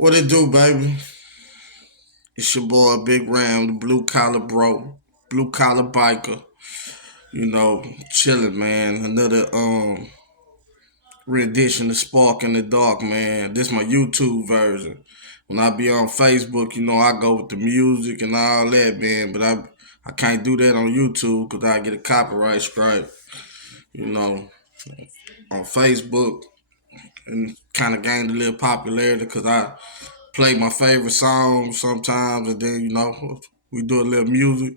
What it do, baby? It's your boy Big Ram, the blue collar bro, blue collar biker. Chilling, man. Another rendition of Spark in the Dark, man. This my YouTube version. When I be on Facebook, I go with the music and all that, man. But I can't do that on YouTube because I get a copyright strike. You know, on Facebook and kind of gained a little popularity because I play my favorite songs sometimes, and then we do a little music,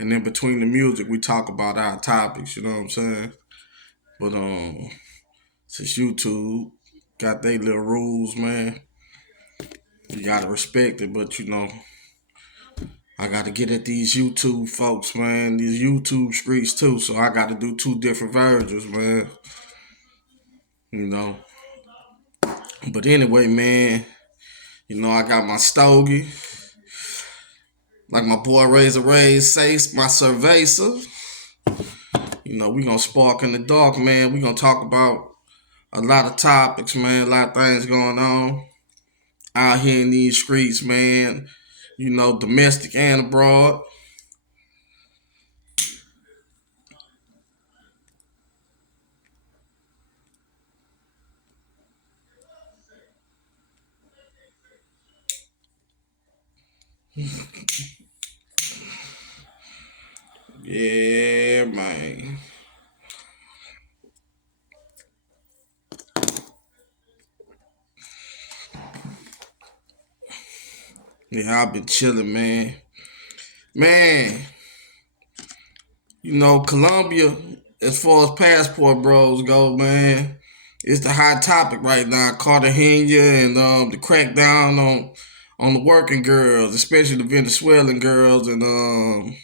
and then between the music we talk about our topics. You know what I'm saying? But since YouTube got their little rules, man, you gotta respect it. But I gotta get at these YouTube folks, man, these YouTube streets too. So I gotta do two different versions, man. You know. But anyway, man, I got my stogie. Like my boy Razor Ray says, my cerveza. We gonna spark in the dark, man. We gonna talk about a lot of topics, man. A lot of things going on out here in these streets, man. Domestic and abroad. Yeah, man. Yeah, I've been chilling, man. Man, Colombia, as far as passport bros go, man, it's the hot topic right now. Cartagena and the crackdown on the working girls, especially the Venezuelan girls, and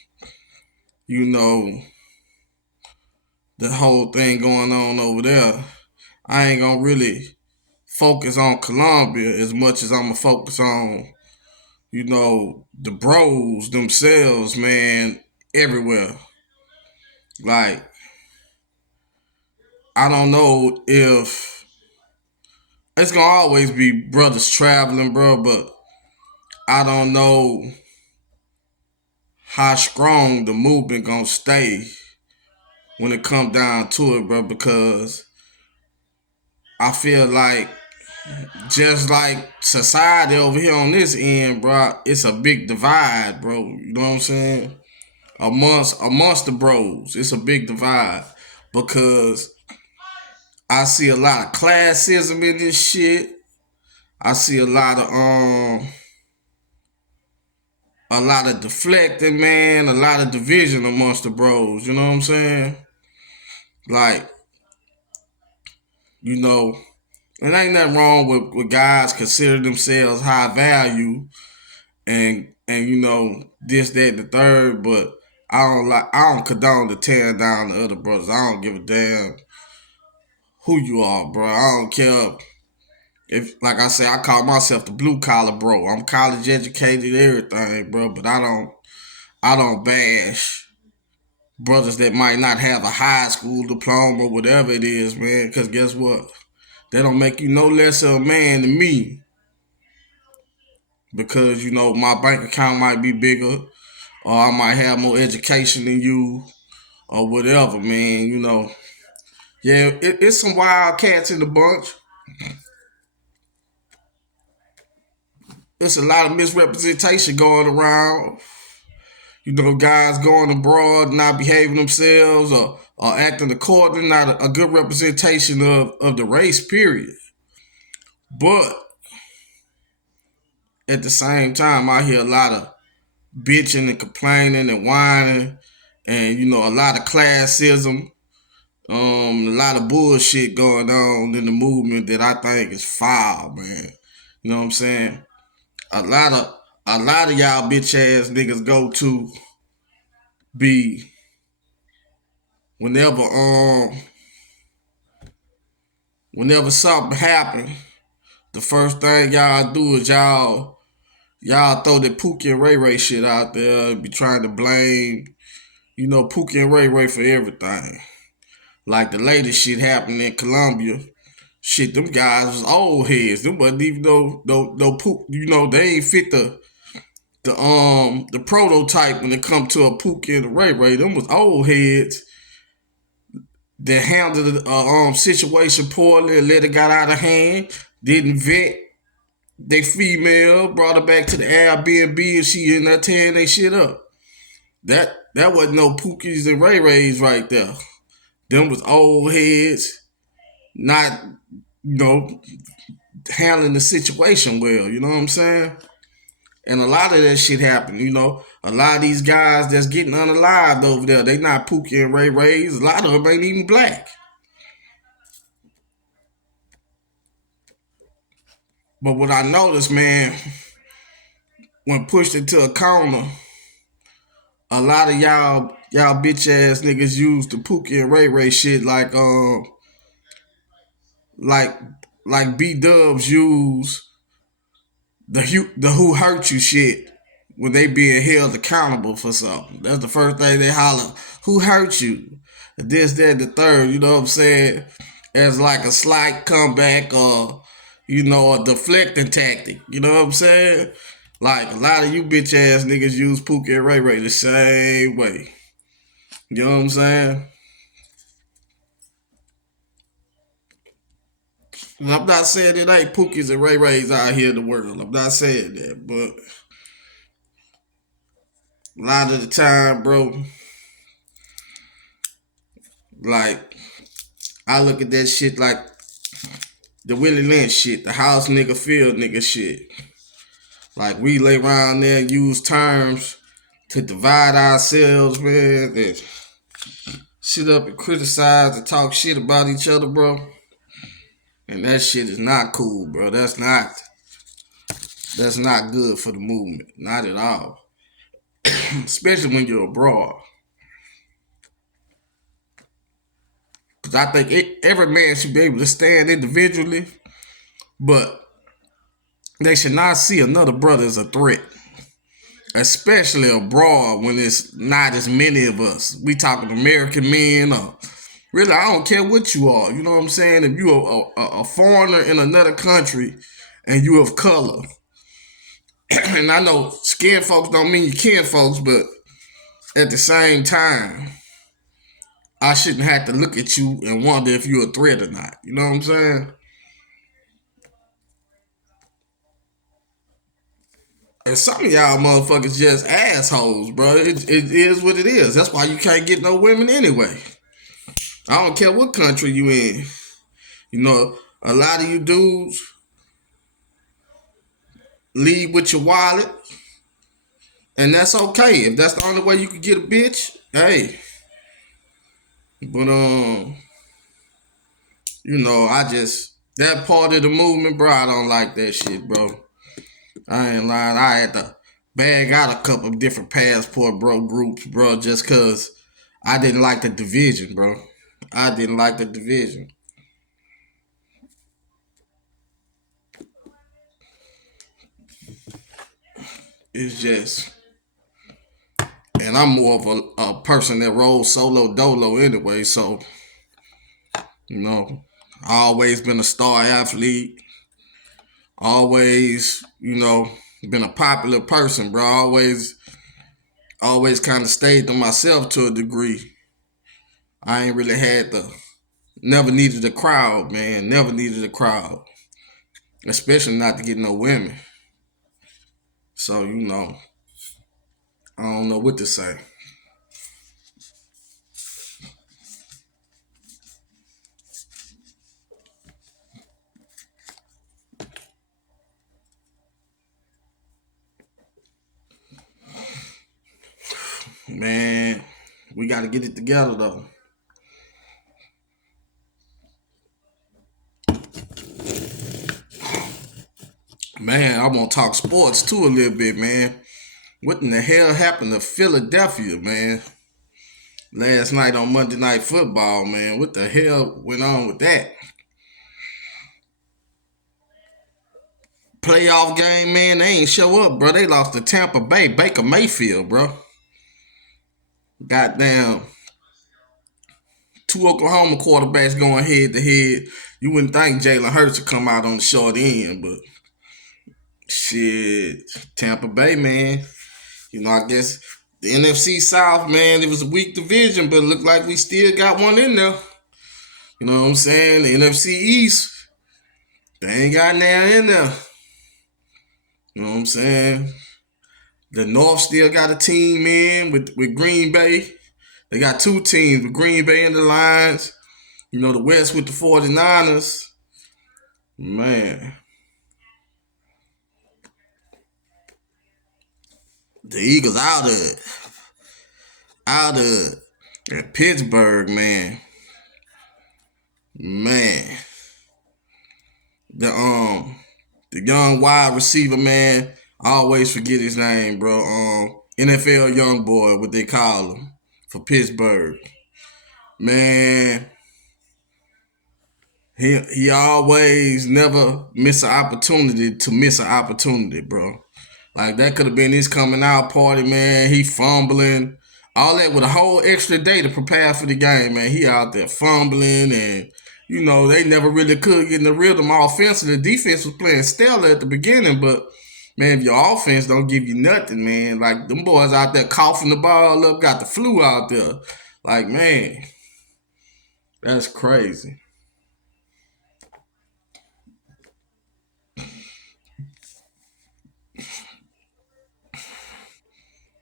you know, the whole thing going on over there. I ain't gonna really focus on Colombia as much as I'm gonna focus on, the bros themselves, man, everywhere. Like, I don't know if it's gonna always be brothers traveling, bro, but I don't know how strong the movement gonna stay when it come down to it, bro, because I feel like just like society over here on this end, bro, it's a big divide, bro. You know what I'm saying? Amongst the bros, it's a big divide because I see a lot of classism in this shit. I see a lot of deflecting, man, a lot of division amongst the bros. You know what I'm saying? Like, you know, and ain't nothing wrong with guys consider themselves high value and this, that, and the third, but I don't condone the tearing down the other brothers. I don't give a damn who you are, bro. I don't care if, like I say, I call myself the blue collar bro. I'm college educated, everything, bro. But I don't bash brothers that might not have a high school diploma or whatever it is, man. Because guess what? That don't make you no less of a man than me. Because my bank account might be bigger, or I might have more education than you, or whatever, man. Yeah, it's some wild cats in the bunch. It's a lot of misrepresentation going around. Guys going abroad, not behaving themselves or acting according, not a good representation of the race, period. But at the same time, I hear a lot of bitching and complaining and whining and, a lot of classism, a lot of bullshit going on in the movement that I think is foul, man. You know what I'm saying? A lot of a lot of y'all bitch ass niggas go to be whenever whenever something happen, the first thing y'all do is y'all throw the Pookie and Ray Ray shit out there, be trying to blame, Pookie and Ray Ray for everything. Like the latest shit happened in Colombia. shit, them guys was old heads. Them wasn't even no poop. You know, they ain't fit the prototype when it come to a Pookie and a Ray Ray. Them was old heads that handled the situation poorly and let it got out of hand. Didn't vet they female, brought her back to the Airbnb and she in there tearing they shit up. That wasn't no Pookies and Ray Rays right there. Them was old heads, not, you know, handling the situation well. You know what I'm saying? And a lot of that shit happened. You know, a lot of these guys that's getting unalived over there, they not Pookie and Ray Rays. A lot of them ain't even black. But what I noticed, man, when pushed into a corner, a lot of y'all bitch ass niggas use the Pookie and Ray Ray shit like like B Dubs use the who hurt you shit when they being held accountable for something. That's the first thing they holler. Who hurt you? This, that, the third. You know what I'm saying? As like a slight comeback or, you know, a deflecting tactic. You know what I'm saying? Like a lot of you bitch ass niggas use Pookie and Ray Ray the same way. You know what I'm saying? And I'm not saying it ain't Pookies and Ray Rays out here in the world. I'm not saying that, but a lot of the time, bro, like I look at that shit like the Willie Lynch shit, the house nigga, field nigga shit. Like we lay around there and use terms to divide ourselves, man, and sit up and criticize and talk shit about each other, bro. And that shit is not cool, bro. That's not good for the movement. Not at all. Especially when you're abroad. Because I think every man should be able to stand individually, but they should not see another brother as a threat. Especially abroad when it's not as many of us. We talking American men or really, I don't care what you are. You know what I'm saying? If you are a foreigner in another country and you of color, and I know skin folks don't mean you kin folks, but at the same time, I shouldn't have to look at you and wonder if you're a threat or not. You know what I'm saying? And some of y'all motherfuckers just assholes, bro. It is what it is. That's why you can't get no women anyway. I don't care what country you in. You know, a lot of you dudes leave with your wallet, and that's okay. If that's the only way you can get a bitch, hey. But you know, I just that part of the movement, bro. I don't like that shit, bro. I ain't lying. I had to bag out a couple of different passport bro groups, bro, just cause I didn't like the division, bro. I didn't like the division. It's just, and I'm more of a person that rolls solo dolo anyway, so you know, I always been a star athlete. Always, you know, been a popular person, bro. Always kind of stayed to myself to a degree. I ain't really had the, never needed a crowd, man. Never needed a crowd, especially not to get no women. So you know, I don't know what to say. Man, we got to get it together though. Man, I want to talk sports too a little bit, man. What in the hell happened to Philadelphia, man? Last night on Monday Night Football, man. What the hell went on with that? Playoff game, man. They ain't show up, bro. They lost to Tampa Bay. Baker Mayfield, bro. Goddamn. two Oklahoma quarterbacks going head to head. You wouldn't think Jalen Hurts would come out on the short end, but shit, Tampa Bay, man. I guess the NFC South, man, it was a weak division, but it looked like we still got one in there. You know what I'm saying? The NFC East, they ain't got now in there. You know what I'm saying? The North still got a team in with Green Bay. They got two teams with Green Bay and the Lions. The West with the 49ers. Man. The Eagles out of it. Out of it. And Pittsburgh, man. Man. The young wide receiver, man. I always forget his name, bro. NFL young boy, what they call him, for Pittsburgh. Man, he always never miss an opportunity to miss an opportunity, bro. Like, that could have been his coming out party, man. He fumbling. All that with a whole extra day to prepare for the game, man. He out there fumbling, and, they never really could get in the rhythm offensively. The defense was playing stellar at the beginning, but, man, if your offense don't give you nothing, man, like, them boys out there coughing the ball up, got the flu out there. Like, man, that's crazy.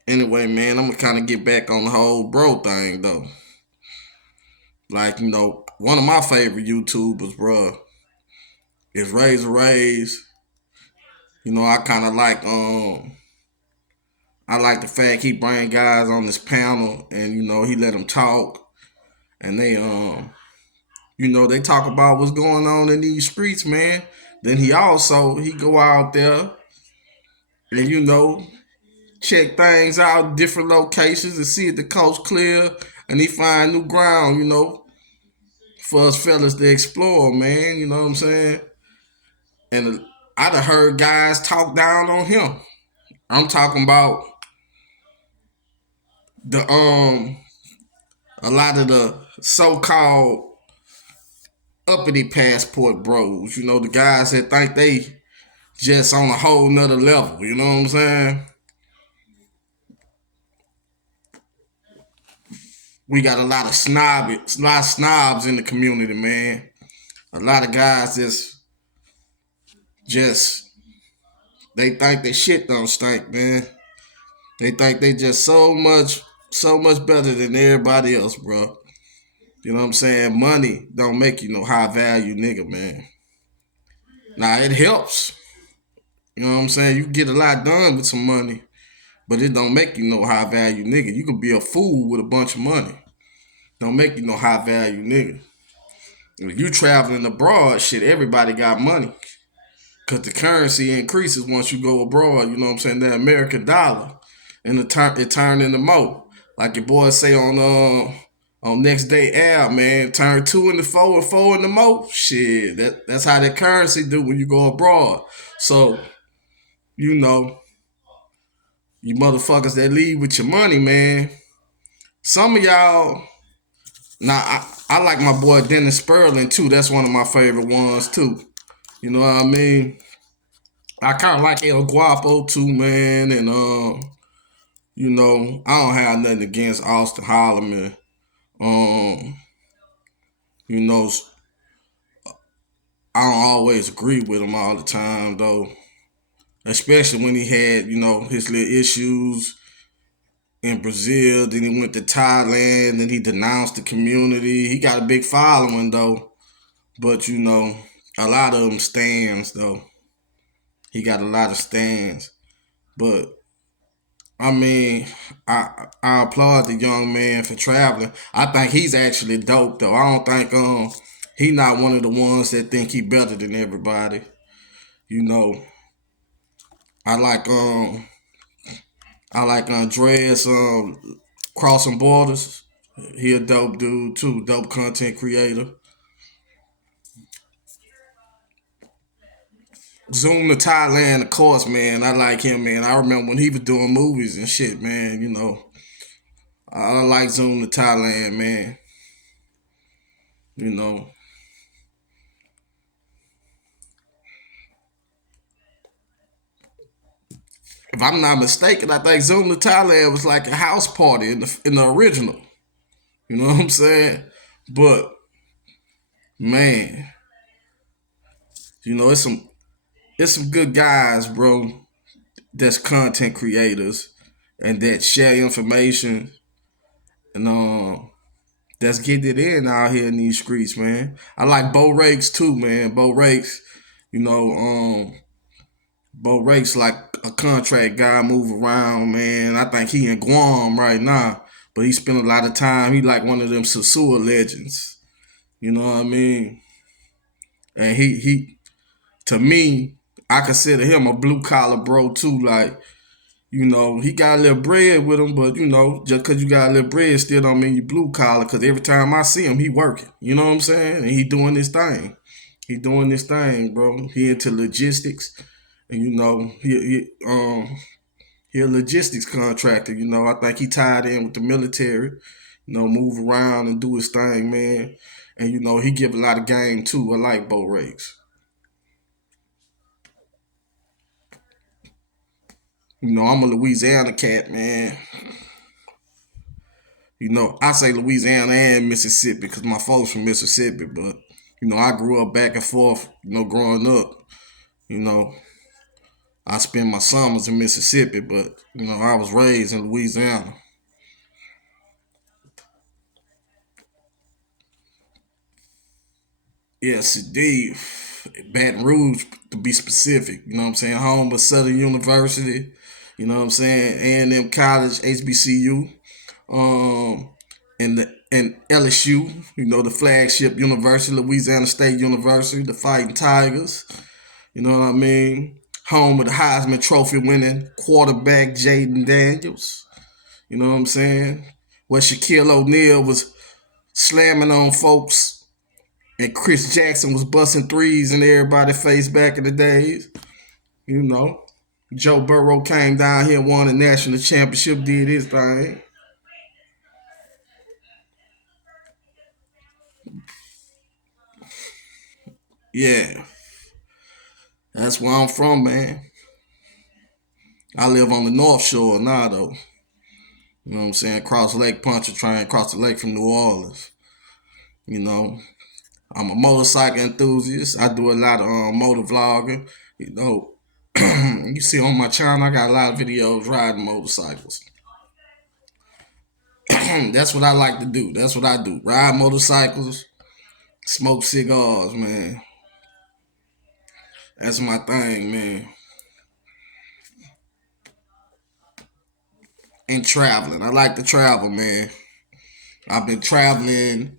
Anyway, man, I'm gonna kind of get back on the whole bro thing, though. Like, one of my favorite YouTubers, bro, is Razor Rays. I kind of like I like the fact he bring guys on this panel, and he let them talk, and they talk about what's going on in these streets, man. Then he go out there and check things out, different locations, and see if the coast clear, and he find new ground, for us fellas to explore, man. You know what I'm saying? And I done heard guys talk down on him. I'm talking about the a lot of the so-called uppity passport bros. The guys that think they just on a whole nother level. You know what I'm saying? We got a lot of snobs in the community, man. A lot of guys just they think their shit don't stink, man. They think they just so much better than everybody else, bro. You know what I'm saying? Money don't make you no high value nigga, man. Now, it helps. You know what I'm saying? You can get a lot done with some money, but it don't make you no high value nigga. You can be a fool with a bunch of money. Don't make you no high value nigga. If you traveling abroad, shit, everybody got money. Because the currency increases once you go abroad. You know what I'm saying? The American dollar. And it turned into more. Like your boys say on Next Day Air, man, turn 2 into 4 and 4 into more. Shit, that's how that currency do when you go abroad. So, you motherfuckers that leave with your money, man. Some of y'all, now I like my boy Dennis Sperling too. That's one of my favorite ones too. You know what I mean? I kind of like El Guapo too, man, and I don't have nothing against Austin Holloman. You know, I don't always agree with him all the time though. Especially when he had, his little issues in Brazil. Then he went to Thailand. Then he denounced the community. He got a big following though. But a lot of them stands though. He got a lot of stands. But I mean, I applaud the young man for traveling. I think he's actually dope though. I don't think he not one of the ones that think he better than everybody. I like Andreas Crossing Borders. He a dope dude too, dope content creator. Zoom to Thailand, of course, man. I like him, man. I remember when he was doing movies and shit, man. I like Zoom to Thailand, man. You know, if I'm not mistaken, I think Zoom to Thailand was like a house party in the original. You know what I'm saying? But man, it's some good guys, bro. That's content creators and that share information and that's getting it in out here in these streets, man. I like Bo Rakes too, man. Bo Rakes, you know, Bo Rakes like a contract guy, move around, man. I think he in Guam right now, but he spent a lot of time. He like one of them Sasua legends. You know what I mean? And he to me, I consider him a blue collar bro too. Like, he got a little bread with him, but just because you got a little bread still don't mean you blue collar. Because every time I see him, he working. You know what I'm saying? And he doing this thing. He doing this thing, bro. He into logistics, and he a logistics contractor. I think he tied in with the military. Move around and do his thing, man. And he give a lot of game too. I like Bo Rakes. I'm a Louisiana cat, man. I say Louisiana and Mississippi because my folks from Mississippi, but I grew up back and forth. Growing up, you know, I spent my summers in Mississippi, but I was raised in Louisiana. Yes, indeed. Baton Rouge, to be specific. You know what I'm saying? Home of Southern University. You know what I'm saying? A&M College, HBCU. Um, and LSU, the flagship university, Louisiana State University, the Fighting Tigers. You know what I mean? Home of the Heisman Trophy winning quarterback Jaden Daniels. You know what I'm saying? Where Shaquille O'Neal was slamming on folks and Chris Jackson was busting threes in everybody's face back in the days. You know, Joe Burrow came down here, won the national championship, did his thing. Yeah, that's where I'm from, man. I live on the North Shore now, though. You know what I'm saying? Cross Lake Pontchartrain, across the lake from New Orleans. You know, I'm a motorcycle enthusiast. I do a lot of motor vlogging. You know, you see on my channel, I got a lot of videos riding motorcycles. That's what I like to do. That's what I do. Ride motorcycles, smoke cigars, man. That's my thing, man. And traveling. I like to travel, man. I've been traveling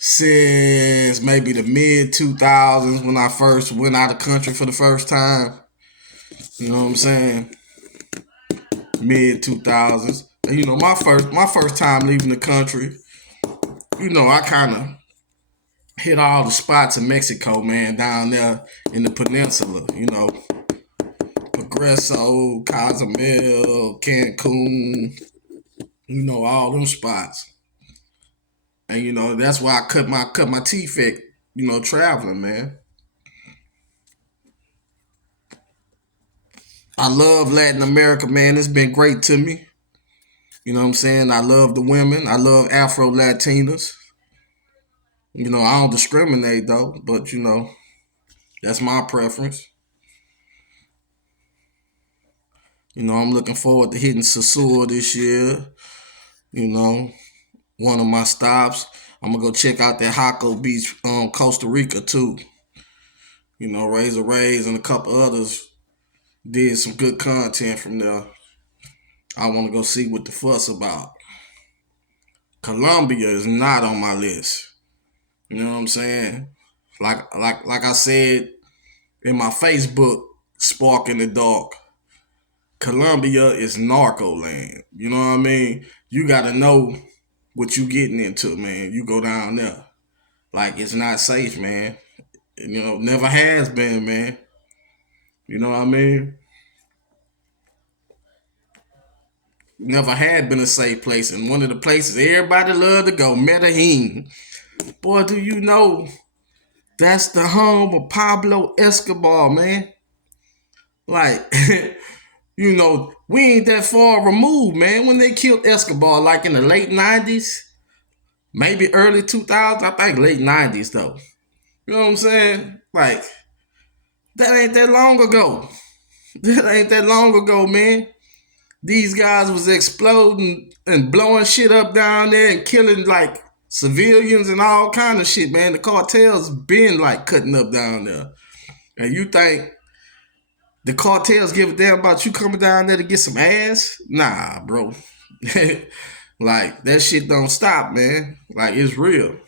since maybe the mid 2000s when I first went out of country for the first time. You know what I'm saying? Mid 2000s. And my first time leaving the country. I kind of hit all the spots in Mexico, man, down there in the peninsula. Progreso, Cozumel, Cancun. All them spots. And that's why I cut my teeth at traveling, man. I love Latin America, man. It's been great to me. You know what I'm saying? I love the women. I love Afro Latinas. I don't discriminate though, but that's my preference. I'm looking forward to hitting Sasua this year. You know, one of my stops. I'm gonna go check out that Jaco Beach, Costa Rica too. Razor Rays and a couple others did some good content from there. I want to go see what the fuss about. Colombia is not on my list. You know what I'm saying? Like I said in my Facebook Spark in the Dark, Colombia is narco land. You know what I mean? You gotta know what you getting into, man. You go down there. Like it's not safe, man. Never has been, man. You know what I mean? Never had been a safe place. And one of the places everybody love to go, Medellin. Boy, do you know that's the home of Pablo Escobar, man? Like, we ain't that far removed, man. When they killed Escobar, like in the late 90s, maybe early 2000s, I think late 90s, though. You know what I'm saying? Like, that ain't that long ago. That ain't that long ago, man. These guys was exploding and blowing shit up down there and killing like civilians and all kind of shit, man. The cartels been like cutting up down there. And you think the cartels give a damn about you coming down there to get some ass? Nah, bro. Like that shit don't stop, man. Like it's real.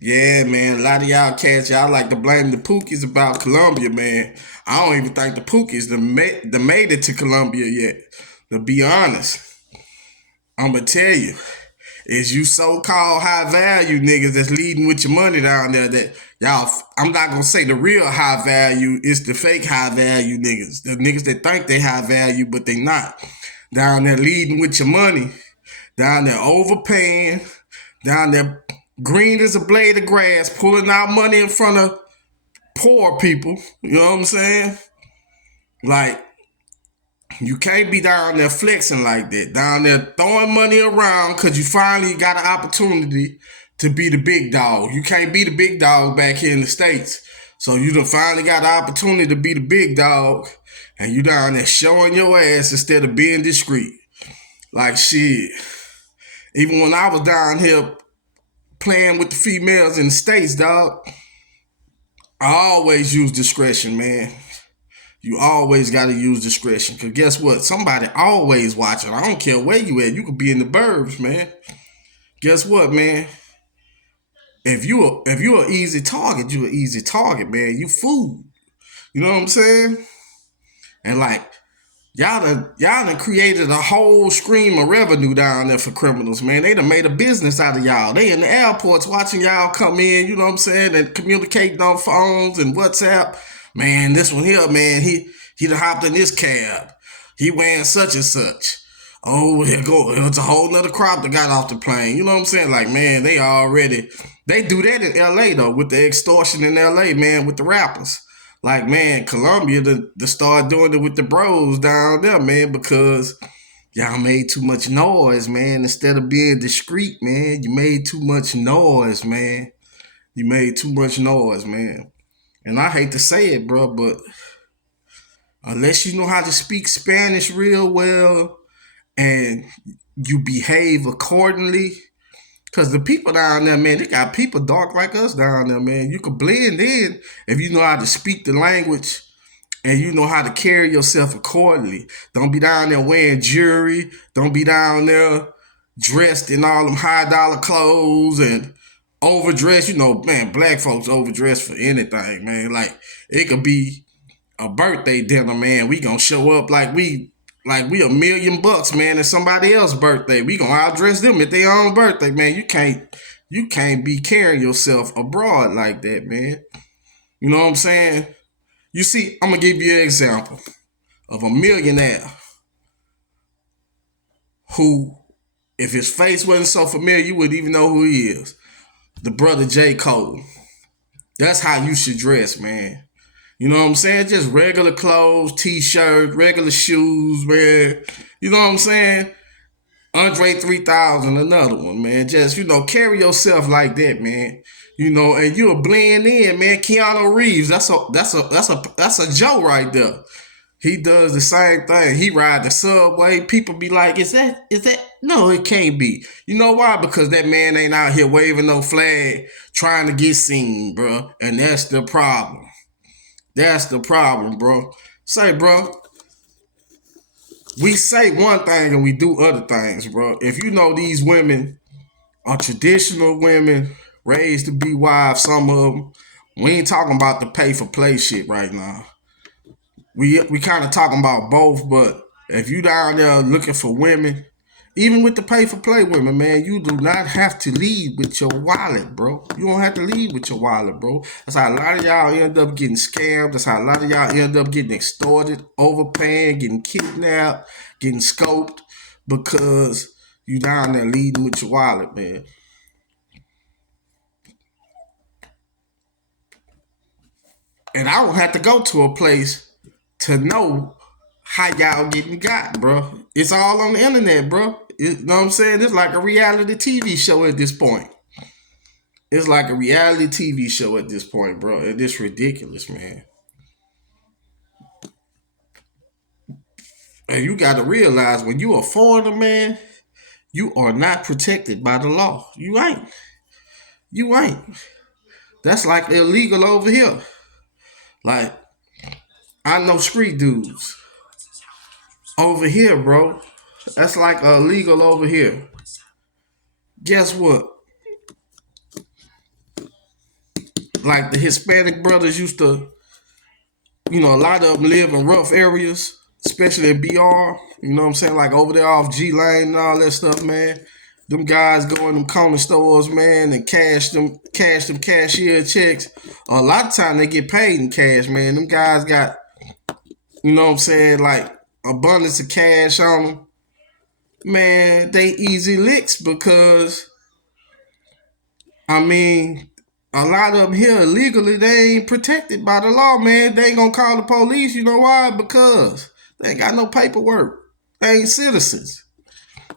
Yeah, man. A lot of y'all cats, y'all like to blame the Pookies about Colombia, man. I don't even think the Pookies done made it to Colombia yet. To be honest, I'm gonna tell you, is you so-called high value niggas that's leading with your money down there that y'all, I'm not gonna say the real high value, it's the fake high value niggas. The niggas that think they high value, but they not. Down there leading with your money, down there overpaying, down there green as a blade of grass, pulling out money in front of poor people. You know what I'm saying? Like, you can't be down there flexing like that. Down there throwing money around because you finally got an opportunity to be the big dog. You can't be the big dog back here in the States. So you done finally got an opportunity to be the big dog. And you down there showing your ass instead of being discreet. Like shit. Even when I was down here playing with the females in the States, dog, I always use discretion, man. You always got to use discretion. Because guess what? Somebody always watching. I don't care where you at. You could be in the burbs, man. Guess what, man? If you're an easy target, you an easy target, man. You food. You know what I'm saying? And like, y'all done created a whole stream of revenue down there for criminals, man. They done made a business out of y'all. They in the airports watching y'all come in, you know what I'm saying, and communicating on phones and WhatsApp. Man, this one here, man, he done hopped in this cab. He wearing such and such. Oh, here go. It's a whole nother crop that got off the plane. You know what I'm saying? Like, man, they do that in LA, though, with the extortion in LA, man, with the rappers. Like, man, Colombia to start doing it with the bros down there, man, because y'all made too much noise, man. Instead of being discreet, man, you made too much noise, man. You made too much noise, man. And I hate to say it, bro, but unless you know how to speak Spanish real well and you behave accordingly, because the people down there, man, they got people dark like us down there, man. You can blend in if you know how to speak the language and you know how to carry yourself accordingly. Don't be down there wearing jewelry. Don't be down there dressed in all them high dollar clothes and overdressed. You know, man, black folks overdressed for anything, man. Like, it could be a birthday dinner, man. We gonna show up like we $1,000,000, man. It's somebody else's birthday. We gonna outdress them at their own birthday, man. You can't be carrying yourself abroad like that, man. You know what I'm saying? You see, I'm gonna give you an example of a millionaire who, if his face wasn't so familiar, you wouldn't even know who he is. The brother J. Cole. That's how you should dress, man. You know what I'm saying? Just regular clothes, t-shirts, regular shoes, man. You know what I'm saying? Andre 3000, another one, man. Just, carry yourself like that, man. And you'll blend in, man. Keanu Reeves, that's a Joe right there. He does the same thing. He ride the subway. People be like, is that? No, it can't be. You know why? Because that man ain't out here waving no flag trying to get seen, bro. And that's the problem. That's the problem, bro. Say, bro, we say one thing and we do other things, bro. If you know these women are traditional women, raised to be wives, some of them, we ain't talking about the pay for play shit right now. We kind of talking about both, but if you down there looking for women, even with the pay for play women, man, you do not have to lead with your wallet, bro. You don't have to lead with your wallet, bro. That's how a lot of y'all end up getting scammed. That's how a lot of y'all end up getting extorted, overpaying, getting kidnapped, getting scoped, because You down there leading with your wallet, man. And I don't have to go to a place to know how y'all getting got, bro. It's all on the internet, bro. You know what I'm saying? It's like a reality TV show at this point. It's like a reality TV show at this point, bro. And it's ridiculous, man. And you got to realize when you a foreigner, man, you are not protected by the law. You ain't. You ain't. That's like illegal over here. Like, I know street dudes over here, bro. That's like illegal over here. Guess what? Like the Hispanic brothers used to, a lot of them live in rough areas, especially in BR. You know what I'm saying? Like over there off G Lane and all that stuff, man. Them guys go in them corner stores, man, and cash them cashier checks. A lot of time they get paid in cash, man. Them guys got, you know what I'm saying, like abundance of cash on them. Man, they easy licks because, I mean, a lot of them here illegally, they ain't protected by the law, man. They ain't gonna call the police. You know why? Because they ain't got no paperwork. They ain't citizens.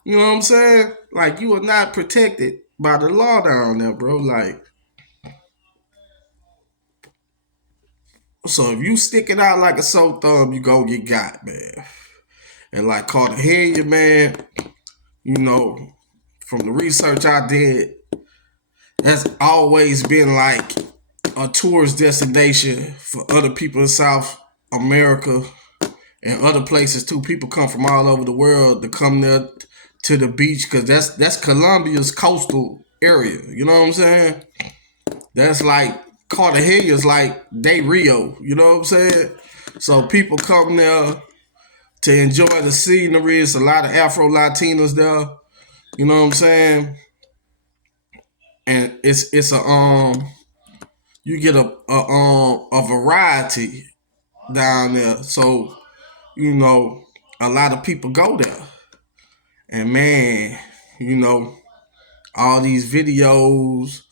You know what I'm saying? Like, you are not protected by the law down there, bro. Like, so if you stick it out like a sore thumb, you go get got, man. And like Cartagena, man, you know, from the research I did, that's always been like a tourist destination for other people in South America and other places too. People come from all over the world to come there to the beach because that's Colombia's coastal area. You know what I'm saying? That's like Cartagena's like Day Rio. You know what I'm saying? So people come there to enjoy the scenery. It's a lot of Afro Latinos there. You know what I'm saying? And it's a you get a variety down there. So, you know, a lot of people go there. And man, you know, all these videos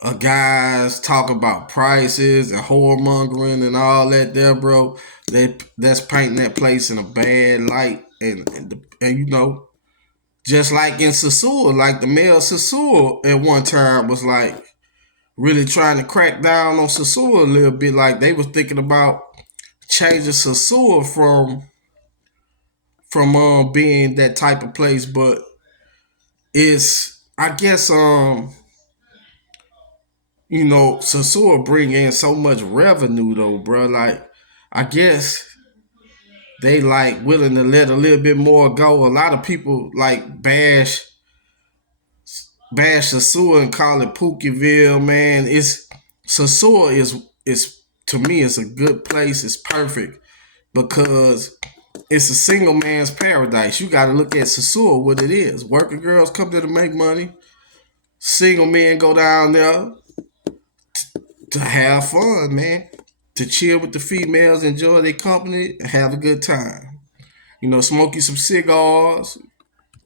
of guys talk about prices and whoremongering and all that there, bro. That's painting that place in a bad light. And you know, just like in Sasua, like the mayor of Sasua at one time was like really trying to crack down on Sasua a little bit. Like they was thinking about changing Sasua from being that type of place, but it's I guess Sasua bring in so much revenue though, bro. Like I guess they like willing to let a little bit more go. A lot of people like bash Sasua and call it Pookieville, man. It's Sasua is to me it's a good place. It's perfect because it's a single man's paradise. You got to look at Sasua what it is. Working girls come there to make money. Single men go down there to have fun, man. To chill with the females, enjoy their company, and have a good time. You know, smoke you some cigars,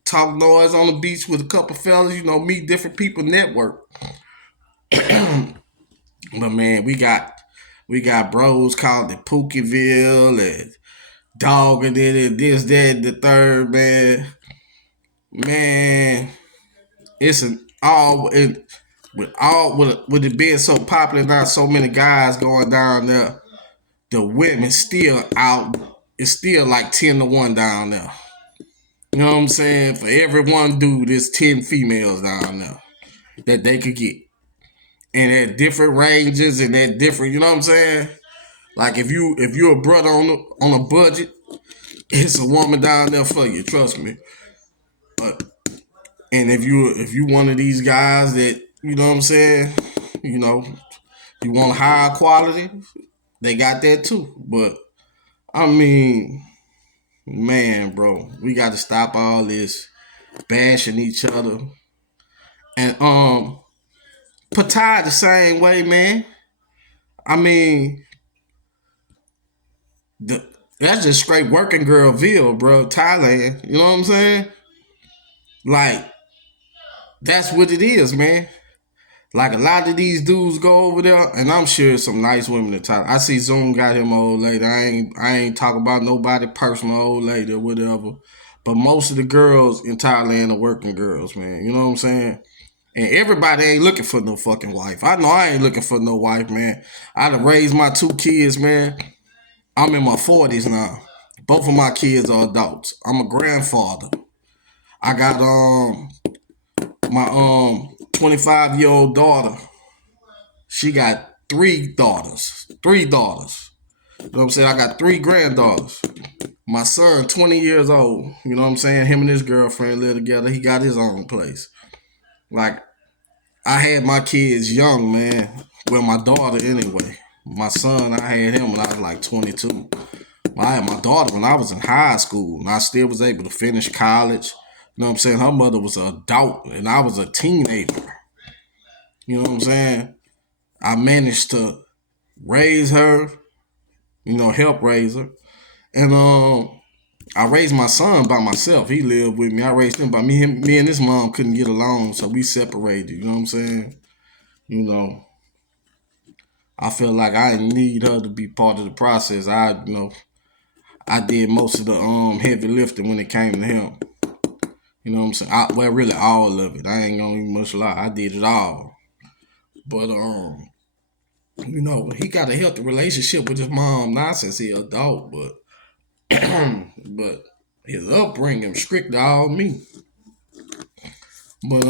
talk noise on the beach with a couple fellas, you know, meet different people, network. But man, we got bros called it Pookieville and dog and it, this, that, the third, man. Man, it's an all it, with it being so popular, not so many guys going down there. The women still out. It's still like 10-1 down there. You know what I'm saying? For every one dude, there's 10 females down there that they could get, and at different ranges and at different. You know what I'm saying? Like if you're a brother on a budget, it's a woman down there for you. Trust me. But and if you one of these guys that you know what I'm saying, you know, you want high quality, they got that too. But I mean, man, bro, we got to stop all this bashing each other. And Patai the same way, man. I mean, that's just straight working girlville, bro. Thailand, you know what I'm saying? Like, that's what it is, man. Like a lot of these dudes go over there, and I'm sure some nice women in Thailand. I see Zoom got him an old lady. I ain't talking about nobody personal old lady or whatever. But most of the girls in Thailand are working girls, man. You know what I'm saying? And everybody ain't looking for no fucking wife. I know I ain't looking for no wife, man. I done raised my 2 kids, man. I'm in my 40s now. Both of my kids are adults. I'm a grandfather. I got my 25-year-old daughter. She got 3 daughters. 3 daughters. You know what I'm saying? I got 3 granddaughters. My son, 20 years old. You know what I'm saying? Him and his girlfriend live together. He got his own place. Like, I had my kids young, man. Well, my daughter anyway. My son, I had him when I was like 22. I had my daughter when I was in high school, and I still was able to finish college. You know what I'm saying? Her mother was an adult, and I was a teenager. You know what I'm saying? I managed to raise her, help raise her. And I raised my son by myself. He lived with me. I raised him by me. Me and his mom couldn't get along, so we separated. You know what I'm saying? You know, I feel like I didn't need her to be part of the process. I did most of the heavy lifting when it came to him. You know what I'm saying? Well, really all of it. I ain't gonna even much lie. I did it all. But he got a healthy relationship with his mom now since he adult, but but his upbringing strictly all me. But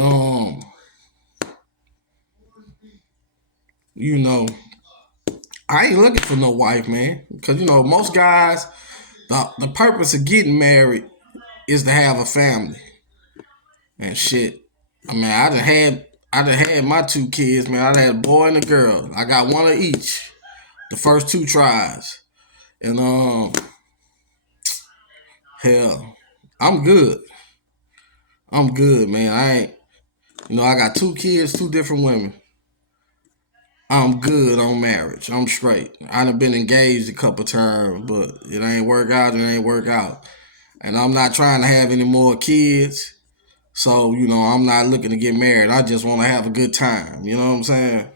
you know, I ain't looking for no wife, man. Cause most guys, the purpose of getting married is to have a family and shit. I mean, I done had my 2 kids, man. I done had a boy and a girl. I got one of each. The first 2 tries. And hell, I'm good. I'm good, man. I got 2 kids, 2 different women. I'm good on marriage. I'm straight. I done been engaged a couple times, but it ain't work out. It ain't work out. And I'm not trying to have any more kids. So, I'm not looking to get married. I just want to have a good time. You know what I'm saying?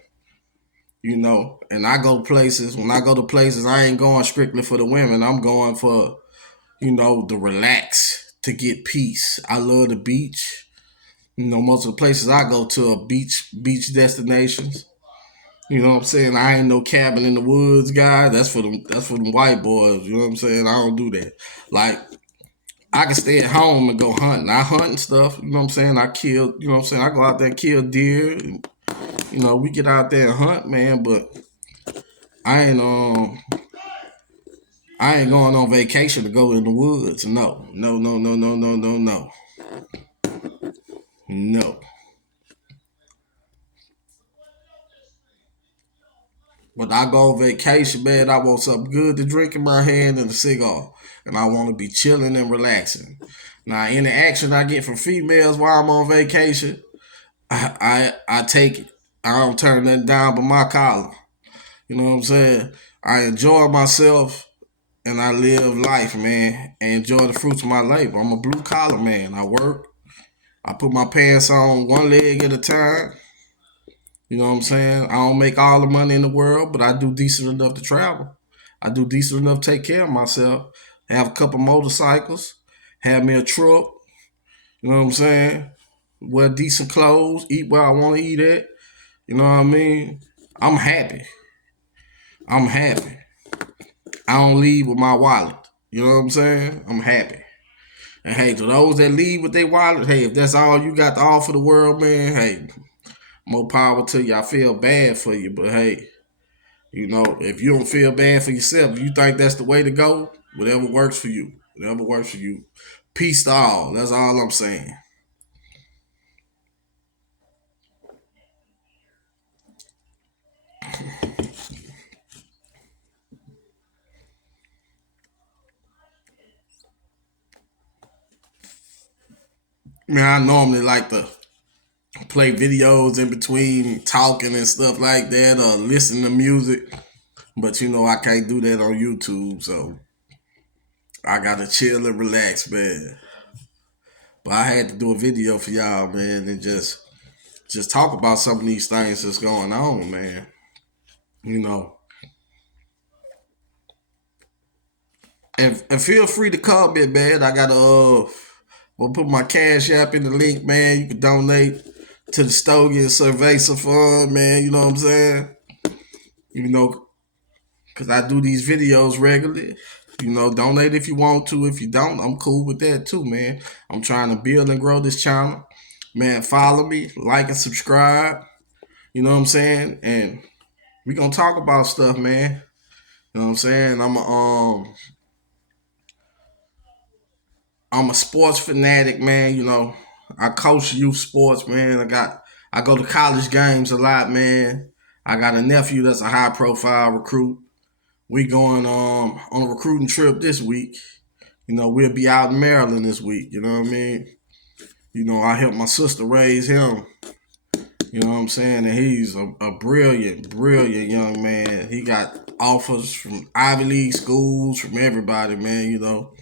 And I go places. When I go to places, I ain't going strictly for the women. I'm going for, to relax, to get peace. I love the beach. Most of the places I go to are beach destinations. You know what I'm saying? I ain't no cabin in the woods guy. That's for them white boys. You know what I'm saying? I don't do that. Like, I can stay at home and go hunting. I hunt and stuff. You know what I'm saying? I kill. You know what I'm saying? I go out there and kill deer. And, we get out there and hunt, man. But I ain't I ain't going on vacation to go in the woods. No, no, no, no, no, no, no, no, no. When I go on vacation, man, I want something good to drink in my hand and a cigar. And I want to be chilling and relaxing. Now, any action I get from females while I'm on vacation, I take it. I don't turn nothing down but my collar. You know what I'm saying? I enjoy myself and I live life, man, and enjoy the fruits of my labor. I'm a blue collar man. I work. I put my pants on one leg at a time. You know what I'm saying? I don't make all the money in the world, but I do decent enough to travel. I do decent enough to take care of myself. Have a couple motorcycles. Have me a truck. You know what I'm saying? Wear decent clothes. Eat where I want to eat at. You know what I mean? I'm happy. I'm happy. I don't leave with my wallet. You know what I'm saying? I'm happy. And hey, to those that leave with their wallet, hey, if that's all you got to offer the world, man, hey, more power to you. I feel bad for you, but hey, if you don't feel bad for yourself, if you think that's the way to go, whatever works for you. Whatever works for you. Peace to all. That's all I'm saying. Man, I normally like to play videos in between talking and stuff like that or listen to music. But I can't do that on YouTube, so I gotta chill and relax, man. But I had to do a video for y'all, man, and just talk about some of these things that's going on, man. You know. And feel free to comment, man. I got we'll put my cash app in the link, man. You can donate to the Stogie and Cerveza Fund, man. You know what I'm saying? You know, because I do these videos regularly. You know, donate if you want to. If you don't, I'm cool with that too, man. I'm trying to build and grow this channel. Man, follow me, like and subscribe. You know what I'm saying? And we gonna talk about stuff, man. You know what I'm saying? I'm a sports fanatic, man. You know, I coach youth sports, man. I go to college games a lot, man. I got a nephew that's a high profile recruit. We going on a recruiting trip this week. You know, we'll be out in Maryland this week. You know what I mean? You know, I helped my sister raise him. You know what I'm saying? And he's a brilliant, brilliant young man. He got offers from Ivy League schools, from everybody, man. You know,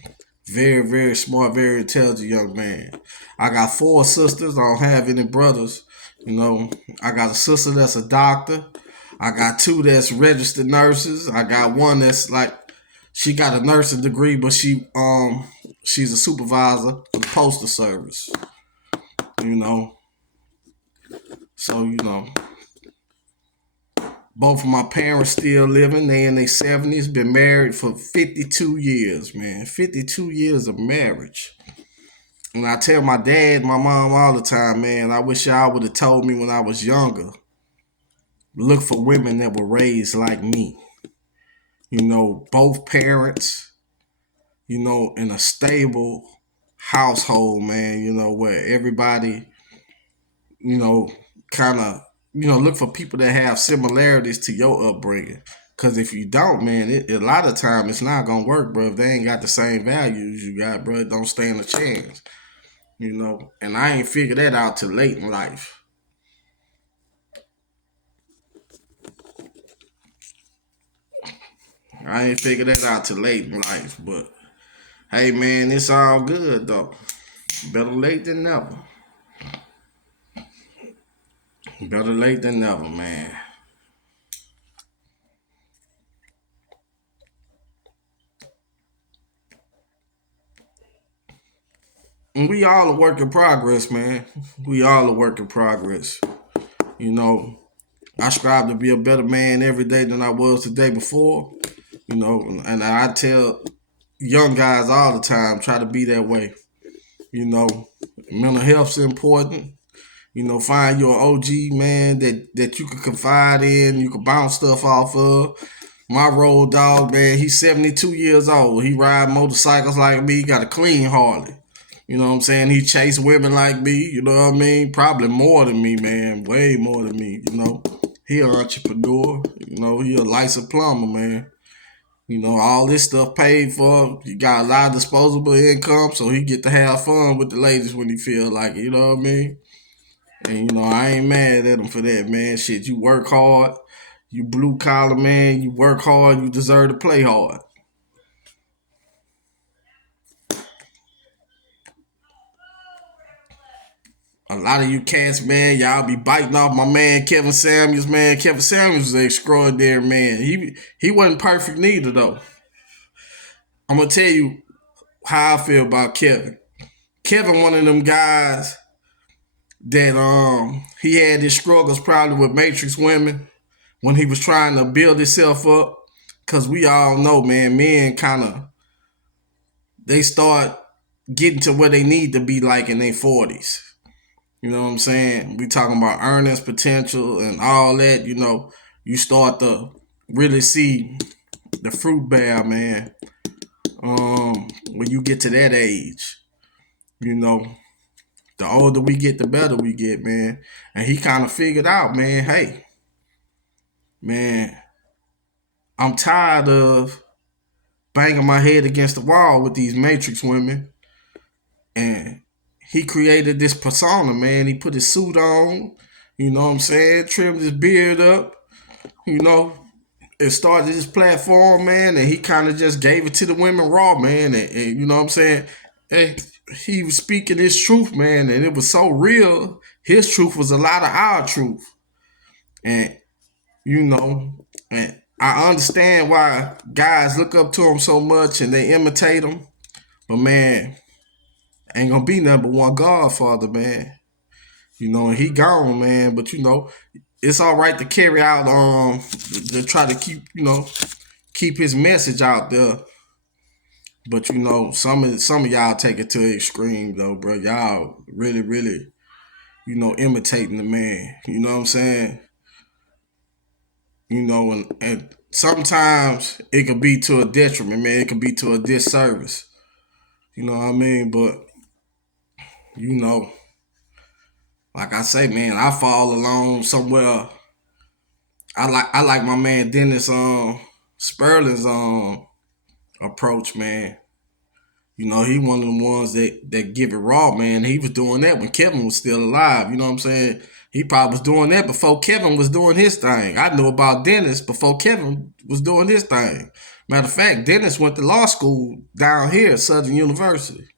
very, very smart, very intelligent young man. I got 4 sisters. I don't have any brothers. You know, I got a sister that's a doctor. I got 2 that's registered nurses. I got one that's like, she got a nursing degree, but she's a supervisor for the postal service. You know, so you know, both of my parents still living. They in their 70s. Been married for 52 years, man. 52 years of marriage. And I tell my dad, my mom all the time, man, I wish y'all would have told me when I was younger, look for women that were raised like me. You know, both parents, you know, in a stable household, man, you know, where everybody, you know, kind of, you know, look for people that have similarities to your upbringing. Because if you don't, man, a lot of time it's not going to work, bro. If they ain't got the same values you got, bro, don't stand a chance. You know, and I ain't figured that out till late in life. I ain't figured that out till late in life. But, hey, man, it's all good, though. Better late than never. Better late than never, man. And we all a work in progress, man. We all a work in progress. You know, I strive to be a better man every day than I was the day before. You know, and I tell young guys all the time, try to be that way. You know, mental health's important. You know, find your OG, man, that you can confide in, you can bounce stuff off of. My road dog, man, he's 72 years old. He ride motorcycles like me, got a clean Harley. You know what I'm saying? He chase women like me, you know what I mean? Probably more than me, man. Way more than me, you know. He an entrepreneur, you know, he a licensed plumber, man. You know, all this stuff paid for. He got a lot of disposable income, so he get to have fun with the ladies when he feel like it, you know what I mean? And you know, I ain't mad at him for that, man. Shit, you work hard, you blue collar, man, you work hard, you deserve to play hard. A lot of you cats, man, y'all be biting off my man Kevin Samuels, man. Kevin Samuels is an extraordinary man. He wasn't perfect neither though. I'm gonna tell you how I feel about Kevin. Kevin, one of them guys that he had his struggles probably with Matrix women when he was trying to build himself up. Cause we all know, man, men kind of they start getting to where they need to be like in their 40s. You know what I'm saying? We talking about earnings potential and all that. You know, you start to really see the fruit bear, man. When you get to that age, you know, the older we get, the better we get, man. And he kind of figured out, man. Hey, man, I'm tired of banging my head against the wall with these Matrix women, and he created this persona, man. He put his suit on, you know what I'm saying? Trimmed his beard up, you know, and started his platform, man. And he kind of just gave it to the women raw, man. And you know what I'm saying? And he was speaking his truth, man, and it was so real. His truth was a lot of our truth. And you know, and I understand why guys look up to him so much and they imitate him. But man, ain't gonna be number one Godfather, man. You know, and he gone, man. But you know, it's all right to carry out to try to keep, keep his message out there. But you know, some of y'all take it to the extreme though, bro. Y'all really, really, imitating the man. You know what I'm saying? And sometimes it could be to a detriment, man. It could be to a disservice. You know what I mean? But you know, like I say, man, I fall along somewhere. I like my man Dennis Sperling's approach, man. You know, he one of the ones that give it raw, man. He was doing that when Kevin was still alive. You know what I'm saying? He probably was doing that before Kevin was doing his thing. I knew about Dennis before Kevin was doing his thing. Matter of fact, Dennis went to law school down here at Southern University.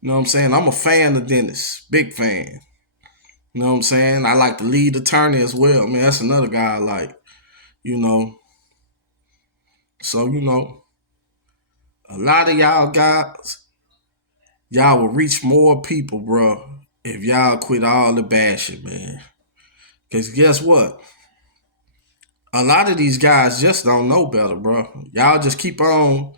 You know what I'm saying? I'm a fan of Dennis. Big fan. You know what I'm saying? I like the lead attorney as well. Man, that's another guy I like. You know. So, a lot of y'all guys, y'all will reach more people, bro, if y'all quit all the bashing, man. Because guess what? A lot of these guys just don't know better, bro. Y'all just keep on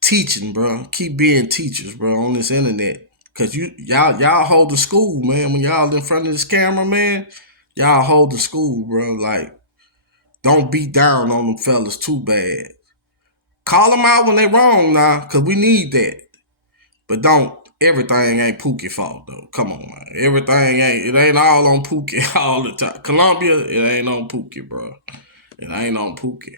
teaching, bro. Keep being teachers, bro, on this internet. Cause y'all hold the school, man. When y'all in front of this camera, man, y'all hold the school, bro. Like, don't beat down on them fellas too bad. Call them out when they wrong now, cause we need that. But don't everything ain't Pookie fault though. Come on, man. It ain't all on Pookie all the time. Columbia, it ain't on Pookie, bro. It ain't on Pookie.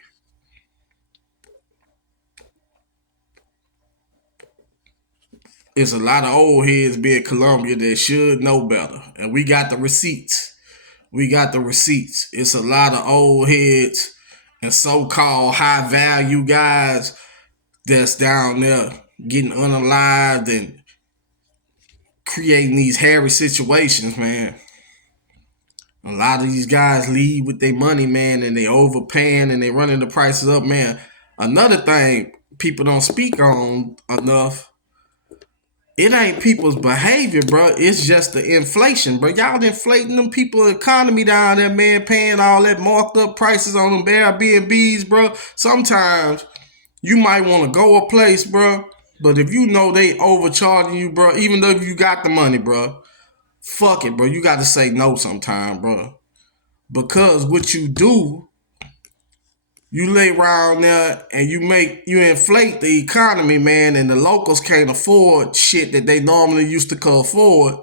It's a lot of old heads being Columbia that should know better. And we got the receipts. It's a lot of old heads and so-called high value guys that's down there getting unalived and creating these hairy situations, man. A lot of these guys leave with their money, man, and they overpaying and they running the prices up, man. Another thing people don't speak on enough, it ain't people's behavior, bro. It's just the inflation, bro. Y'all inflating them people economy down there, man, paying all that marked up prices on them Airbnbs, bro. Sometimes you might want to go a place, bro, but if you know they overcharging you, bro, even though you got the money, bro, fuck it, bro. You got to say no sometime, bro. Because what you do, you lay around there and you inflate the economy, man, and the locals can't afford shit that they normally used to could afford.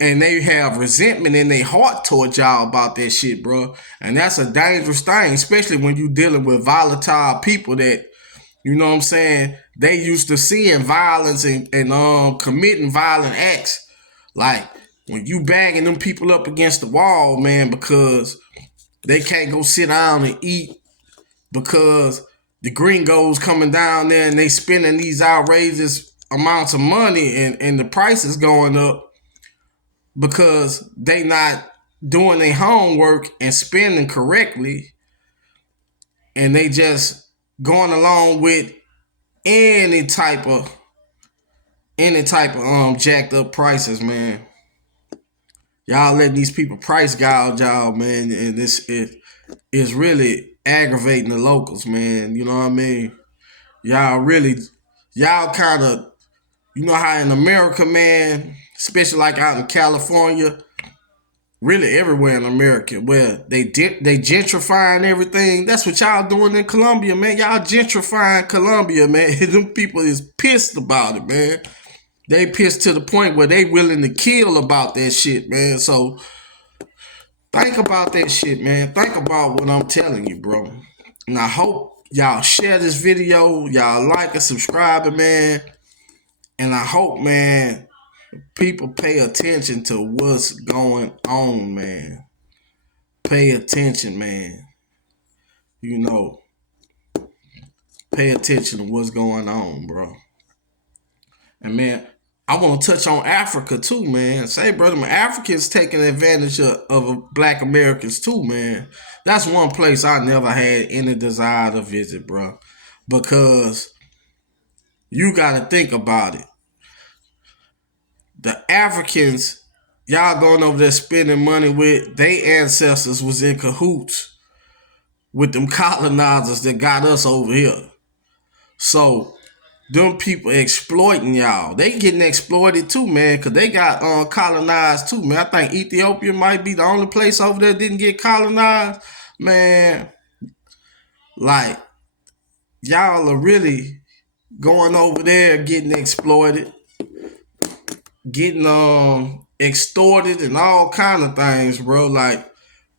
And they have resentment in their heart towards y'all about that shit, bro. And that's a dangerous thing, especially when you dealing with volatile people that, you know what I'm saying, they used to seeing violence and committing violent acts. Like when you banging them people up against the wall, man, because they can't go sit down and eat because the gringos coming down there and they spending these outrageous amounts of money and the prices going up because they not doing their homework and spending correctly, and they just going along with any type of jacked up prices, man. Y'all letting these people price gouge y'all, man, and it's really aggravating the locals, man. You know what I mean? Y'all really, y'all kind of, you know how in America, man, especially like out in California, really everywhere in America, where they gentrifying everything. That's what y'all doing in Colombia, man. Y'all gentrifying Colombia, man. Them people is pissed about it, man. They pissed to the point where they willing to kill about that shit, man. So think about that shit, man. Think about what I'm telling you, bro. And I hope y'all share this video, y'all like and subscribe, man. And I hope, man, people pay attention to what's going on, man. Pay attention, man. You know, pay attention to what's going on, bro. And man, I want to touch on Africa too, man. Say, brother, man, Africans taking advantage of Black Americans too, man. That's one place I never had any desire to visit, bro. Because you got to think about it. The Africans, y'all going over there spending money with, their ancestors was in cahoots with them colonizers that got us over here. So them people exploiting y'all. They getting exploited too, man, because they got colonized too, man. I think Ethiopia might be the only place over there that didn't get colonized. Man, like, y'all are really going over there getting exploited, getting extorted and all kind of things, bro. Like,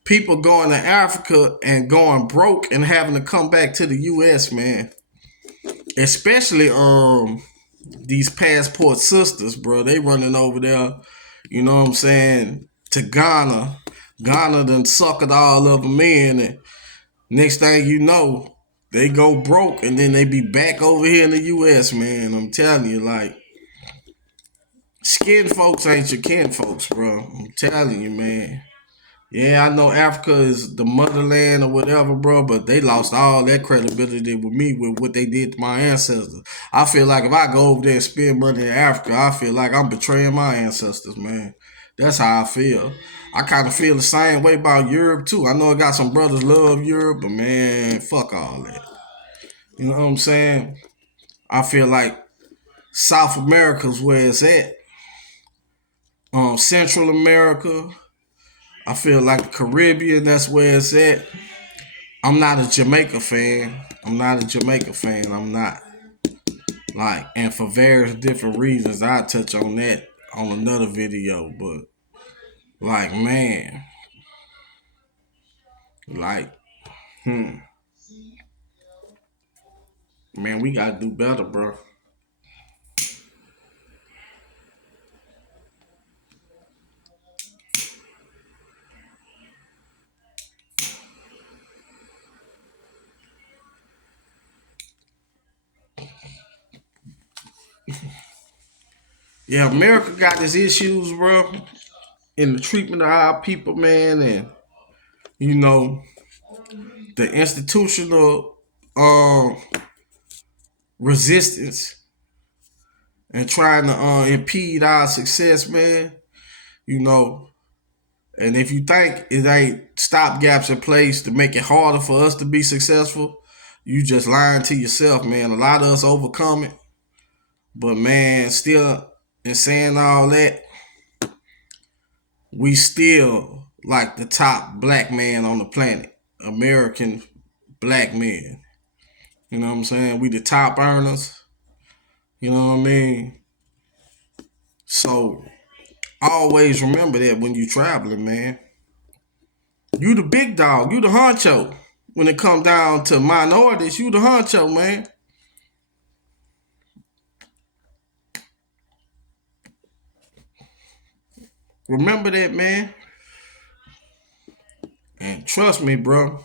people going to Africa and going broke and having to come back to the US, man. Especially these passport sisters, bro. They running over there, you know what I'm saying, to Ghana. Ghana done suckered all of them in, and next thing you know, they go broke, and then they be back over here in the U.S., man. I'm telling you, like, skin folks ain't your kin folks, bro. I'm telling you, man. Yeah, I know Africa is the motherland or whatever, bro, but they lost all that credibility with me with what they did to my ancestors. I feel like if I go over there and spend money in Africa, I feel like I'm betraying my ancestors, man. That's how I feel. I kind of feel the same way about Europe, too. I know I got some brothers love Europe, but man, fuck all that. You know what I'm saying? I feel like South America's where it's at. Central America, I feel like the Caribbean, that's where it's at. I'm not a Jamaica fan. I'm not a Jamaica fan. I'm not. Like, and for various different reasons, I touch on that on another video. But like, man, like, man, we gotta do better, bro. Yeah, America got its issues, bro, in the treatment of our people, man, and you know the institutional resistance and trying to impede our success, man. You know, and if you think it ain't stopgaps in place to make it harder for us to be successful, you just lying to yourself, man. A lot of us overcome it, but man, still in saying all that, we still like the top black man on the planet, American black men. You know what I'm saying? We the top earners. You know what I mean? So always remember that when you traveling, man. You the big dog. You the honcho. When it come down to minorities, you the honcho, man. Remember that, man. And trust me, bro.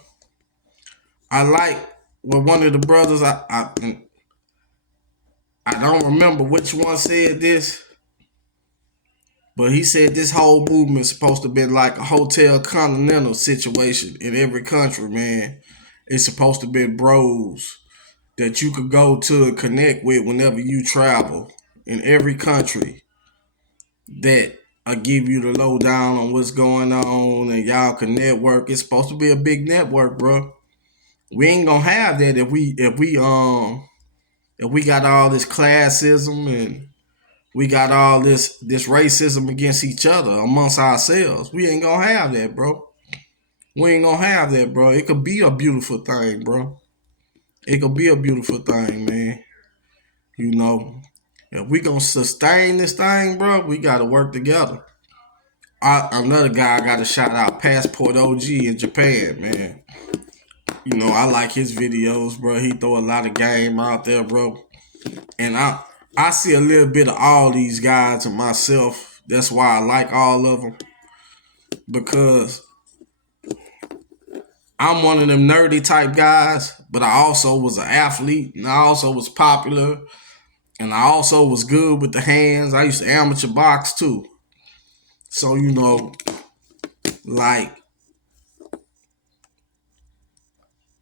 I like what one of the brothers. I don't remember which one said this, but he said this whole movement is supposed to be like a hotel continental situation in every country, man. It's supposed to be bros that you could go to and connect with whenever you travel in every country that I give you the lowdown on what's going on and y'all can network. It's supposed to be a big network, bro. We ain't gonna have that if we got all this classism and we got all this racism against each other amongst ourselves. We ain't gonna have that, bro. We ain't gonna have that, bro. It could be a beautiful thing, bro. It could be a beautiful thing, man. You know, if we gonna sustain this thing, bro, we gotta work together. Another guy I gotta shout out, Passport OG in Japan, man. You know, I like his videos, bro. He throw a lot of game out there, bro. And I see a little bit of all these guys and myself. That's why I like all of them. Because I'm one of them nerdy type guys, but I also was an athlete and I also was popular And I also was good with the hands. I used to amateur box too. So, like,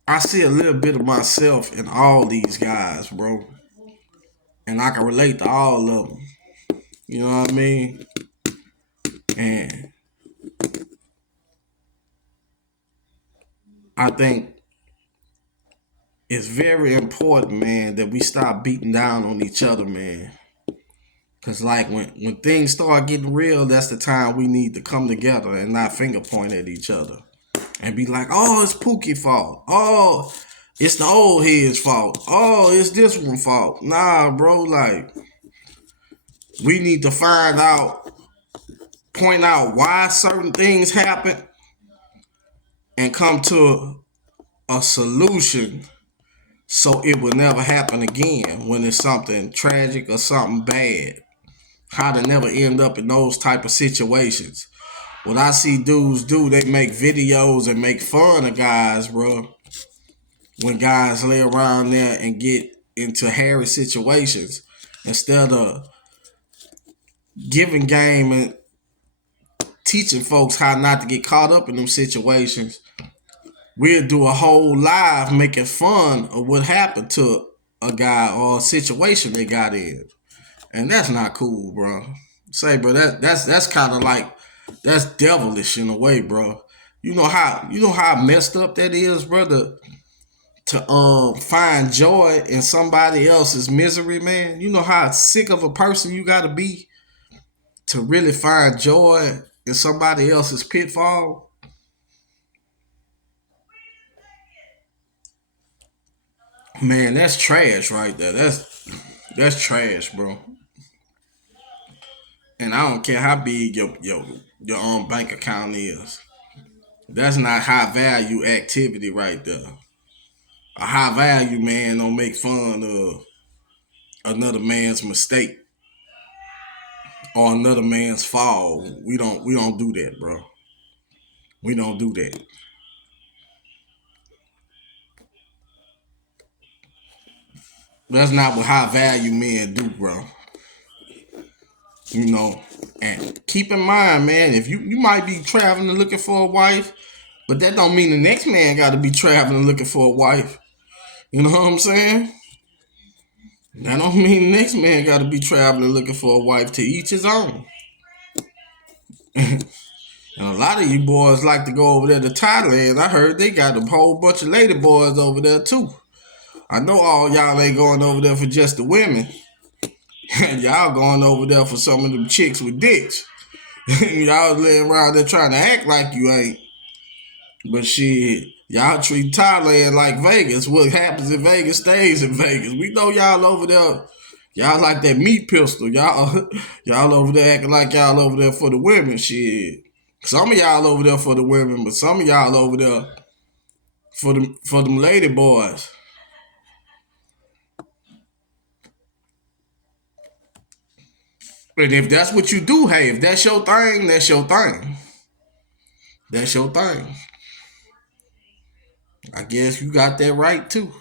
I see a little bit of myself in all these guys, bro. And I can relate to all of them. You know what I mean? And I think it's very important, man, that we stop beating down on each other, man. Cause like when things start getting real, that's the time we need to come together and not finger point at each other. And be like, oh, it's Pookie fault. Oh, it's the old head's fault. Oh, it's this one fault. Nah, bro, like we need to point out why certain things happen and come to a solution so it will never happen again when it's something tragic or something bad. How to never end up in those type of situations. What I see dudes do, they make videos and make fun of guys, bro. When guys lay around there and get into hairy situations, instead of giving game and teaching folks how not to get caught up in them situations, we'll do a whole live making fun of what happened to a guy or a situation they got in. And that's not cool, bro. Say, bro, that's kind of like that's devilish in a way, bro. You know how messed up that is, brother. To find joy in somebody else's misery, man. You know how sick of a person you gotta be to really find joy in somebody else's pitfall. Man, that's trash right there. That's trash, bro. And I don't care how big your bank account is. That's not high value activity right there. A high value man don't make fun of another man's mistake or another man's fall. We don't do that, bro. We don't do that. That's not what high value men do, bro. You know, and keep in mind, man, if you might be traveling looking for a wife, but that don't mean the next man got to be traveling looking for a wife. You know what I'm saying? That don't mean the next man got to be traveling looking for a wife. To each his own. And a lot of you boys like to go over there to Thailand. I heard they got a whole bunch of lady boys over there too. I know all y'all ain't going over there for just the women. Y'all going over there for some of them chicks with dicks. Y'all laying around there trying to act like you ain't. But shit, y'all treat Thailand like Vegas. What happens in Vegas stays in Vegas. We know y'all over there. Y'all like that meat pistol. Y'all over there acting like y'all over there for the women. Shit. Some of y'all over there for the women, but some of y'all over there for them lady boys. And if that's what you do, hey, if that's your thing, that's your thing. That's your thing. I guess you got that right too.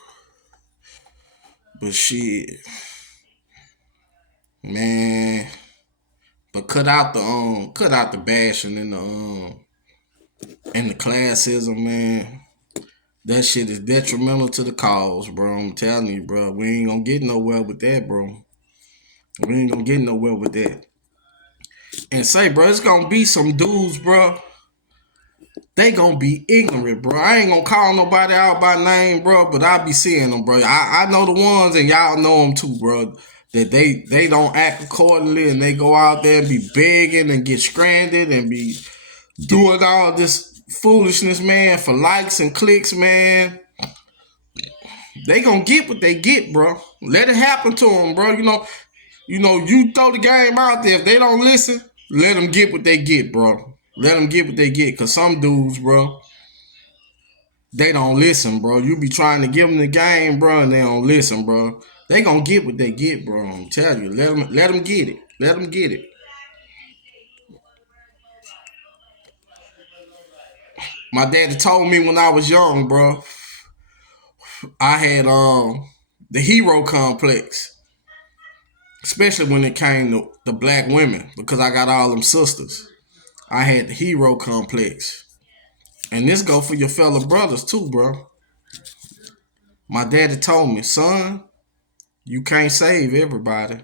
But shit, man. But cut out the bashing and the classism, man. That shit is detrimental to the cause, bro. I'm telling you, bro. We ain't gonna get nowhere with that, bro. We ain't gonna get nowhere with that. And say, bro, it's gonna be some dudes, bro. They gonna be ignorant, bro. I ain't gonna call nobody out by name, bro, but I be seeing them, bro. I know the ones, and y'all know them too, bro. That they don't act accordingly, and they go out there and be begging and get stranded and be doing all this foolishness, man, for likes and clicks, man. They gonna get what they get, bro. Let it happen to them, bro. You throw the game out there. If they don't listen, let them get what they get, bro. Let them get what they get. Cause some dudes, bro, they don't listen, bro. You be trying to give them the game, bro, and they don't listen, bro. They gonna get what they get, bro. I'm telling you. Let them get it. Let them get it. My daddy told me when I was young, bro, I had the hero complex. especially when it came to the black women, because I got all them sisters. I had the hero complex. And this go for your fellow brothers too, bro. My daddy told me, son, you can't save everybody.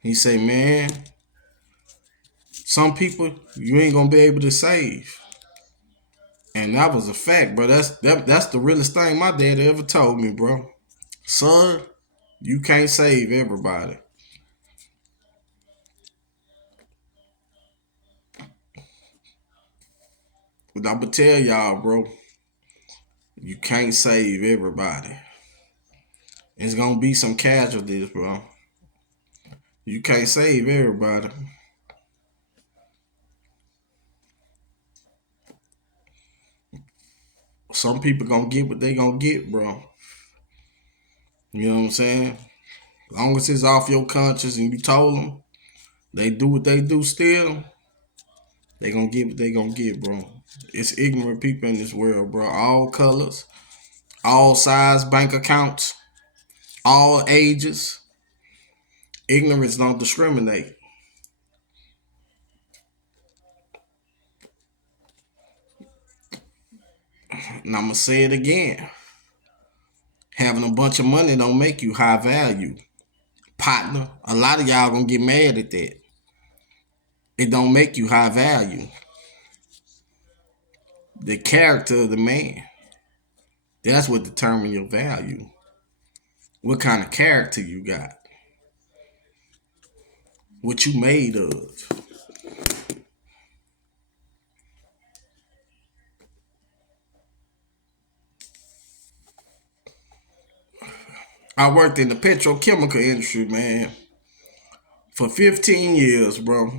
He said, man, some people you ain't gonna be able to save. And that was a fact, bro. That's the realest thing my daddy ever told me, bro. Son, you can't save everybody. But I'ma tell y'all, bro, you can't save everybody. It's gonna be some casualties, bro. You can't save everybody. Some people gonna get what they gonna get, bro. You know what I'm saying? As long as it's off your conscience and you told them they do what they do still, they gonna get what they gonna get, bro. It's ignorant people in this world, bro. All colors, all size bank accounts, all ages. Ignorance don't discriminate. And I'm gonna say it again. Having a bunch of money don't make you high value. Partner, a lot of y'all gonna get mad at that. It don't make you high value. The character of the man. That's what determines your value. What kind of character you got. What you made of. I worked in the petrochemical industry, man, for 15 years, bro.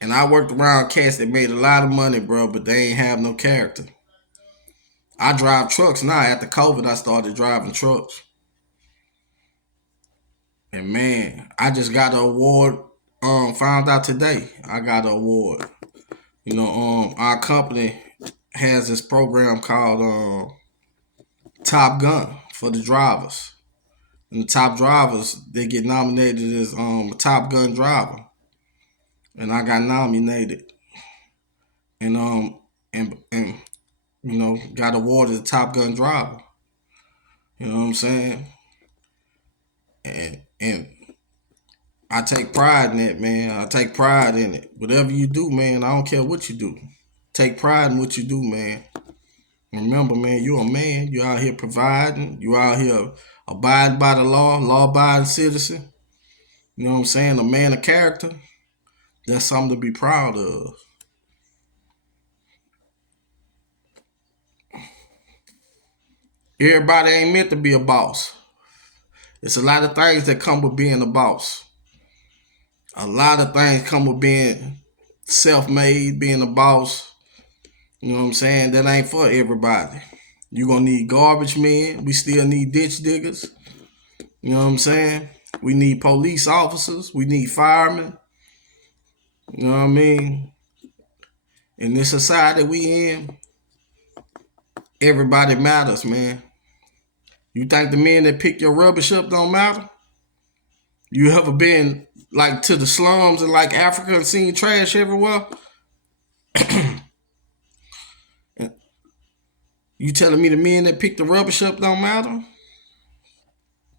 And I worked around cats that made a lot of money, bro, but they ain't have no character. I drive trucks now. After COVID, I started driving trucks. And man, I just got an award. Found out today I got an award. You know, our company has this program called Top Gun for the drivers. And the top drivers, they get nominated as a Top Gun driver. And I got nominated. And you know, got awarded a Top Gun driver. You know what I'm saying? And I take pride in that, man. I take pride in it. Whatever you do, man, I don't care what you do. Take pride in what you do, man. Remember, man, you're a man. You out here providing. You out here abiding by the law, law-abiding citizen. You know what I'm saying? A man of character. That's something to be proud of. Everybody ain't meant to be a boss. It's a lot of things that come with being a boss. A lot of things come with being self-made, being a boss. You know what I'm saying? That ain't for everybody. You're going to need garbage men. We still need ditch diggers. You know what I'm saying? We need police officers. We need firemen. You know what I mean? In this society we in, everybody matters, man. You think the men that pick your rubbish up don't matter? You ever been like to the slums in like Africa and seen trash everywhere? You telling me the men that pick the rubbish up don't matter?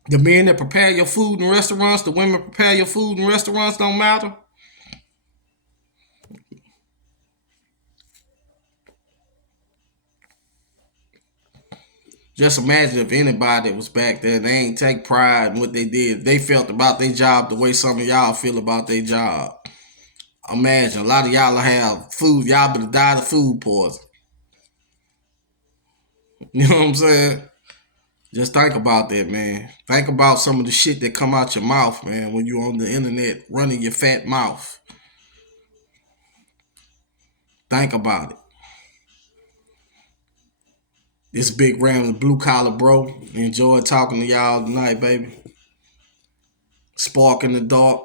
The men that prepare your food in restaurants, the women prepare your food in restaurants don't matter? Just imagine if anybody was back there and they ain't take pride in what they did. They felt about their job the way some of y'all feel about their job. Imagine a lot of y'all have food. Y'all better die of food poison. You know what I'm saying? Just think about that, man. Think about some of the shit that come out your mouth, man, when you on the internet running your fat mouth. Think about it. This big random blue collar bro. Enjoy talking to y'all tonight, baby. Spark in the dark.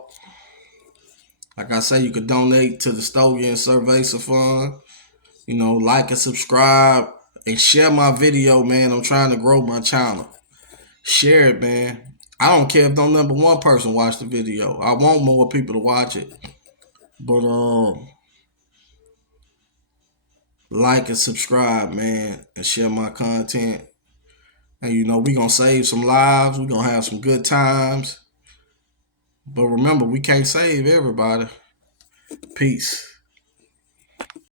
Like I say, you could donate to the Stogian Cerveza Fund. You know, like and subscribe and share my video, man. I'm trying to grow my channel. Share it, man. I don't care if no number one person watch the video. I want more people to watch it. But like and subscribe, man, and share my content. And we gonna save some lives. We gonna have some good times. But remember, we can't save everybody. Peace.